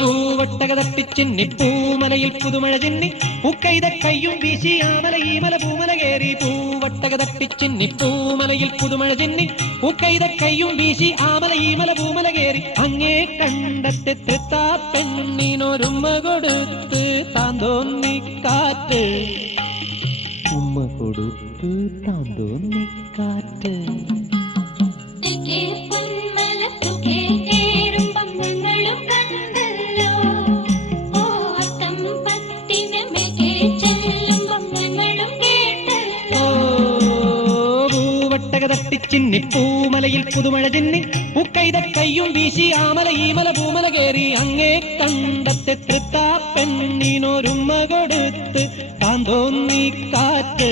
പൂവട്ടക തട്ടിച്ചിന്നി പൂമലയിൽ പുതുമഴ ചിന്നി പൂക്കൈത കയ്യും വീശി ആമല ഈ മല പൂമല കേറി. പൂവട്ടക തട്ടിച്ചിന്നി പൂമലയിൽ പുതുമഴ ചിന്നി പൂക്കൈത കയ്യും വീശി ആമല ഈ മല പൂമല കേറി. അങ്ങേ കണ്ടത്തെ തൃത്താ പെണ്ണിനൊരുമ്മ കൊടുത്ത് താന്തോന്നി കാറ്റ്. ഉമ്മ കൊടുത്ത് താന്തോന്നി കാറ്റ്. തട്ടിച്ചിന്നി പൂമലയിൽ പുതുമഴ ചിന്നി പൂക്കൈത കയ്യും വീശി ആമല ഈ മല പൂമല കേറി. അങ്ങേ കണ്ടത്തെ തൃത്താ പെണ്ണിനൊരുമ്മ കൊടുത്ത് താന്തോന്നി കാറ്റ്.